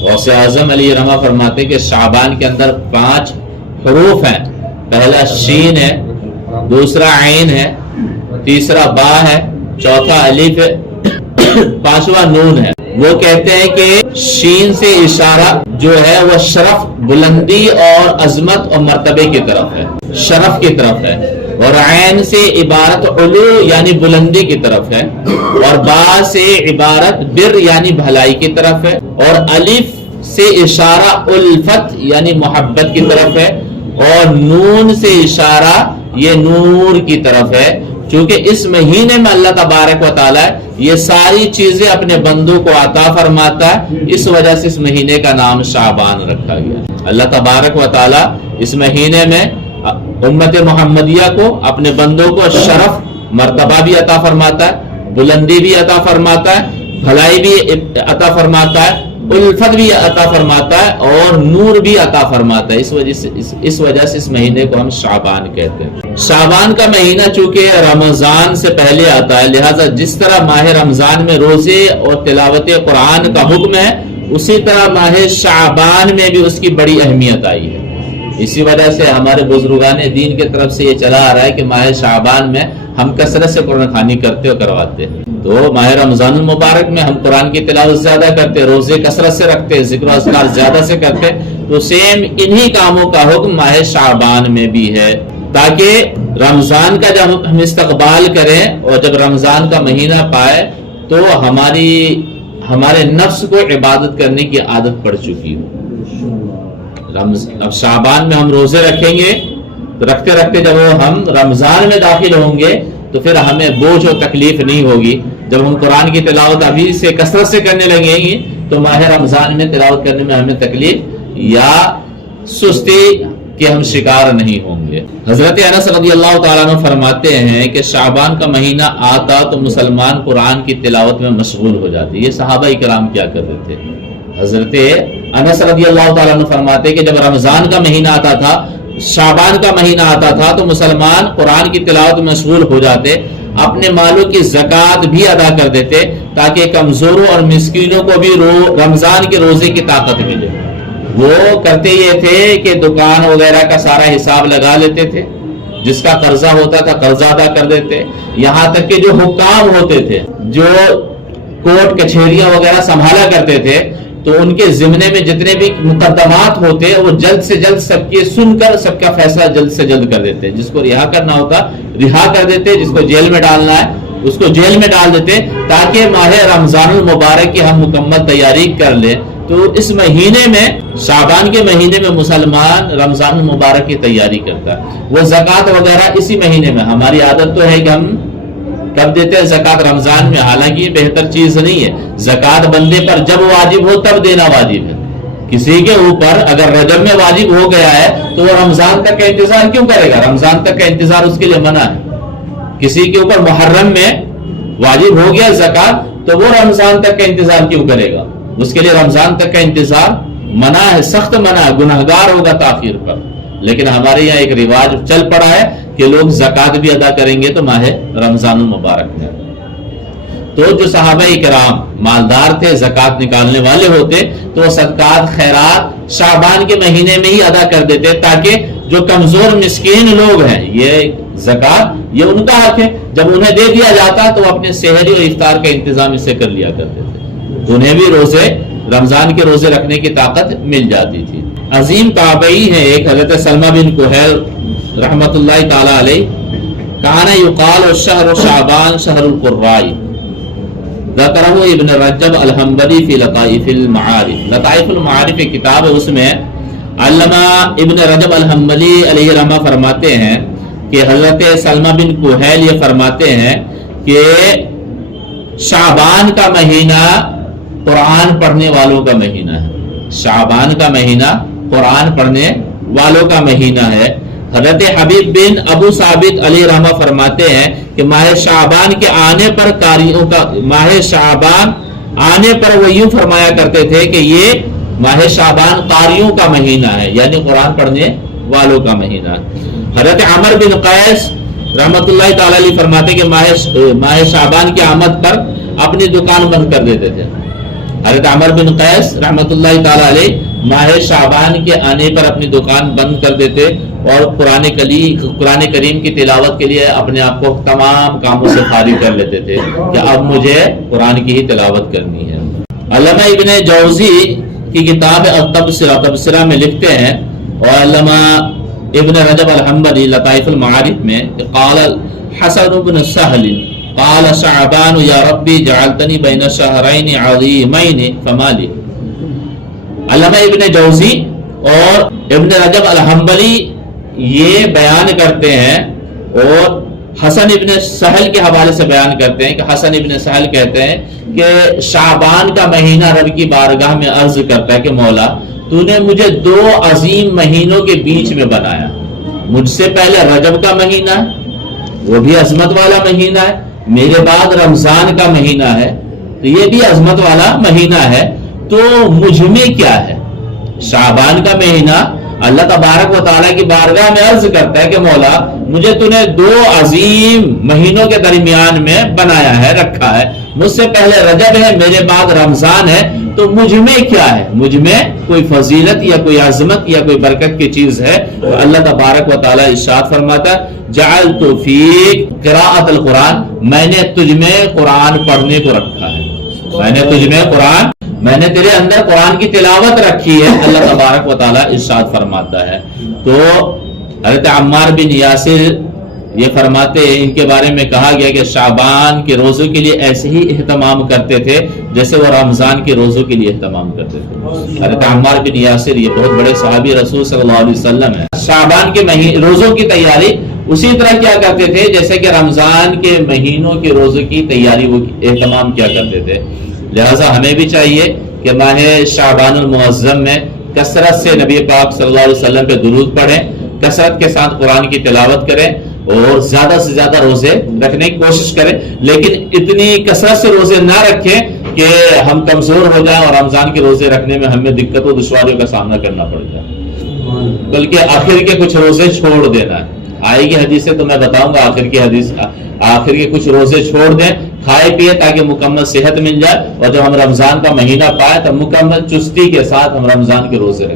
غوث اعظم علی رحمہ فرماتے کہ شعبان کے اندر 5 حروف ہیں. پہلا شین ہے، دوسرا عین ہے، تیسرا با ہے، چوتھا الف ہے، پانچواں نون ہے. وہ کہتے ہیں کہ شین سے اشارہ جو ہے وہ شرف، بلندی اور عظمت اور مرتبے کی طرف ہے، شرف کی طرف ہے. اور عین سے عبارت علو یعنی بلندی کی طرف ہے. اور با سے عبارت بر یعنی بھلائی کی طرف ہے. اور الف سے اشارہ الفت یعنی محبت کی طرف ہے. اور نون سے اشارہ یہ نور کی طرف ہے. چونکہ اس مہینے میں اللہ تبارک و تعالی یہ ساری چیزیں اپنے بندوں کو عطا فرماتا ہے، اس وجہ سے اس مہینے کا نام شعبان رکھا گیا. اللہ تبارک و تعالی اس مہینے میں امت محمدیہ کو، اپنے بندوں کو شرف، مرتبہ بھی عطا فرماتا ہے، بلندی بھی عطا فرماتا ہے، بھلائی بھی عطا فرماتا ہے، الفت بھی عطا فرماتا ہے اور نور بھی عطا فرماتا ہے. اس وجہ سے اس مہینے کو ہم شعبان کہتے ہیں. شعبان کا مہینہ چونکہ رمضان سے پہلے آتا ہے، لہٰذا جس طرح ماہ رمضان میں روزے اور تلاوت قرآن کا حکم ہے، اسی طرح ماہ شعبان میں بھی اس کی بڑی اہمیت آئی ہے. اسی وجہ سے ہمارے بزرگان دین کی طرف سے یہ چلا آ رہا ہے کہ ماہ شعبان میں ہم کثرت سے قرآن خوانی کرتے اور کرواتے ہیں. تو ماہ رمضان المبارک میں ہم قرآن کی تلاوت زیادہ کرتے، روزے کثرت سے رکھتے، ذکر و اذکار زیادہ سے کرتے. تو سیم انہی کاموں کا حکم ماہ شعبان میں بھی ہے، تاکہ رمضان کا جب ہم استقبال کریں اور جب رمضان کا مہینہ پائے تو ہمارے نفس کو عبادت کرنے کی عادت پڑ چکی ہو. اب شعبان میں ہم روزے رکھیں گے، رکھتے رکھتے جب ہم رمضان میں داخل ہوں گے تو پھر ہمیں بوجھ اور تکلیف نہیں ہوگی. جب ہم قرآن کی تلاوت ابھی سے کثرت سے کرنے لگیں گے تو ماہ رمضان میں تلاوت کرنے میں ہمیں تکلیف یا سستی کے ہم شکار نہیں ہوں گے. حضرت انس رضی اللہ تعالیٰ عنہ فرماتے ہیں کہ شعبان کا مہینہ آتا تو مسلمان قرآن کی تلاوت میں مشغول ہو جاتے. یہ صحابہ کرام کیا کرتے تھے؟ حضرت انس رضی اللہ تعالیٰ عنہ فرماتے کہ جب رمضان کا مہینہ آتا تھا، شعبان کا مہینہ آتا تھا تو مسلمان قرآن کی تلاوت میں مشغول ہو جاتے، اپنے مالوں کی زکوٰۃ بھی ادا کر دیتے تاکہ کمزوروں اور مسکینوں کو بھی رمضان کے روزے کی طاقت ملے. وہ کرتے یہ تھے کہ دکان وغیرہ کا سارا حساب لگا لیتے تھے، جس کا قرضہ ہوتا تھا قرضہ ادا کر دیتے. یہاں تک کہ جو حکام ہوتے تھے، جو کورٹ کچہریاں وغیرہ سنبھالا کرتے تھے، تو ان کے ضمنے میں جتنے بھی مقدمات ہوتے وہ جلد سے جلد سب کے سن کر سب کا فیصلہ جلد سے جلد کر دیتے. جس کو رہا کرنا ہوتا رہا کر دیتے، جس کو جیل میں ڈالنا ہے اس کو جیل میں ڈال دیتے، تاکہ ماہ رمضان المبارک کی ہم مکمل تیاری کر لیں. تو اس مہینے میں، شعبان کے مہینے میں مسلمان رمضان المبارک کی تیاری کرتا ہے. وہ زکوٰۃ وغیرہ اسی مہینے میں، ہماری عادت تو ہے کہ ہم کب دیتے ہیں زکوٰۃ؟ رمضان میں. حالانکہ یہ بہتر چیز نہیں ہے. زکوٰۃ بندے پر جب واجب ہو تب دینا واجب ہے. کسی کے اوپر اگر رجب میں واجب ہو گیا ہے تو وہ رمضان تک کا انتظار کیوں کرے گا؟ رمضان تک کا انتظار اس کے لیے منع ہے. کسی کے اوپر محرم میں واجب ہو گیا زکوٰۃ تو وہ رمضان تک کا انتظار کیوں کرے گا؟ اس کے لیے رمضان تک کا انتظار منع ہے، سخت منع ہے، گنہگار ہوگا تاخیر پر. لیکن ہمارے یہاں ایک رواج چل پڑا ہے کہ لوگ زکوٰۃ بھی ادا کریں گے تو ماہ رمضان المبارک میں. تو جو صحابہ کرام مالدار تھے، زکوٰۃ نکالنے والے ہوتے، تو وہ صدقات خیرات شعبان کے مہینے میں ہی ادا کر دیتے، تاکہ جو کمزور مسکین لوگ ہیں، یہ زکوٰۃ یہ ان کا حق ہے. جب انہیں دے دیا جاتا تو اپنے سحری اور افطار کا انتظام اس سے کر لیا کرتے تھے. انہیں بھی روزے، رمضان کے روزے رکھنے کی طاقت مل جاتی تھی. عظیم تابعی ہے ایک حضرت سلمہ بن کہیل رحمت اللہ تعالی علیہ، کان یقال الشہر شعبان شہر القراء، ذکرہ ابن رجب الحنبلی فی لطائف المعارف. لطائف المعارف ایک کتاب ہے، اس میں علامہ ابن رجب الحنبلی علیہ رحمہ فرماتے ہیں کہ حضرت سلمہ بن کہیل یہ فرماتے ہیں کہ شعبان کا مہینہ قرآن پڑھنے والوں کا مہینہ ہے. شعبان کا مہینہ قرآن پڑھنے والوں کا مہینہ ہے. حضرت حبیب بن ابو ثابت علیہ رحمہ فرماتے ہیں کہ ماہ شعبان کے آنے پر قاریوں کا، ماہ شعبان آنے پر وہ یوں فرمایا کرتے تھے کہ یہ ماہ شعبان قاریوں کا مہینہ ہے، یعنی قرآن پڑھنے والوں کا مہینہ ہے. حضرت عمر بن قیس رحمت اللہ تعالی علیہ فرماتے کہ ماہ شعبان کی آمد پر اپنی دکان بند کر دیتے تھے، حضرت عمر بن قیس رحمۃ اللہ تعالی علیہ ماہ شعبان کے آنے پر اپنی دکان بند کر دیتے اور قرآن کریم کی تلاوت کے لیے اپنے آپ کو تمام کاموں سے فارغ کر لیتے تھے کہ اب مجھے قرآن کی ہی تلاوت کرنی ہے۔ علامہ ابن جوزی کی کتاب تبصرہ میں لکھتے ہیں، اور علامہ ابن رجب الحنبلی لطائف المعارف میں، قال حسن بن سہل قال شعبان یا ربی جعلتنی بین شہرین عظیمین فما لی۔ علامہ ابن جوزی اور ابن رجب الحنبلی یہ بیان کرتے ہیں، اور حسن ابن سہل کے حوالے سے بیان کرتے ہیں کہ حسن ابن سہل کہتے ہیں کہ شعبان کا مہینہ رب کی بارگاہ میں عرض کرتا ہے کہ مولا تو نے مجھے دو عظیم مہینوں کے بیچ میں بنایا، مجھ سے پہلے رجب کا مہینہ ہے وہ بھی عظمت والا مہینہ ہے، میرے بعد رمضان کا مہینہ ہے تو یہ بھی عظمت والا مہینہ ہے، تو مجھ میں کیا ہے؟ شعبان کا مہینہ اللہ تبارک و تعالیٰ کی بارگاہ میں عرض کرتا ہے کہ مولا مجھے تو نے دو عظیم مہینوں کے درمیان میں بنایا ہے، رکھا ہے، مجھ سے پہلے رجب ہے، میرے بعد رمضان ہے، تو مجھ میں کیا ہے؟ مجھ میں کوئی فضیلت یا کوئی عظمت یا کوئی برکت کی چیز ہے؟ تو اللہ تبارک و تعالیٰ ارشاد فرماتا ہے جعلت فیک قراءۃ القرآن، میں نے تجھ میں قرآن پڑھنے کو رکھا ہے، میں نے تجھ میں قرآن، میں نے تیرے اندر قرآن کی تلاوت رکھی ہے، اللہ تبارک و تعالیٰ ارشاد فرماتا ہے۔ تو حضرت عمار بن یاسر یہ فرماتے ہیں، ان کے بارے میں کہا گیا کہ شعبان کے روزوں کے لیے ایسے ہی اہتمام کرتے تھے جیسے وہ رمضان کے روزوں کے لیے اہتمام کرتے تھے۔ حضرت عمار بن یاسر یہ بہت بڑے صحابی رسول صلی اللہ علیہ وسلم ہے، شعبان کے روزوں کی تیاری اسی طرح کیا کرتے تھے جیسے کہ رمضان کے مہینوں کے روزوں کی تیاری وہ اہتمام کیا کرتے تھے۔ لہٰذا ہمیں بھی چاہیے کہ ماہ شعبان المعظم میں کثرت سے نبی پاک صلی اللہ علیہ وسلم پہ درود پڑھیں، کثرت کے ساتھ قرآن کی تلاوت کریں اور زیادہ سے زیادہ روزے رکھنے کی کوشش کریں، لیکن اتنی کثرت سے روزے نہ رکھیں کہ ہم کمزور ہو جائیں اور رمضان کے روزے رکھنے میں ہمیں دقت و دشواریوں کا سامنا کرنا پڑ جائے، بلکہ آخر کے کچھ روزے چھوڑ دینا ہے۔ آئے گی حدیثیں تو میں بتاؤں گا، آخر کے کچھ روزے چھوڑ دیں، کھائے پیے تاکہ مکمل صحت مل جائے، اور جب ہم رمضان کا مہینہ پائے تو مکمل چستی کے ساتھ ہم رمضان کے روزے رکھیں۔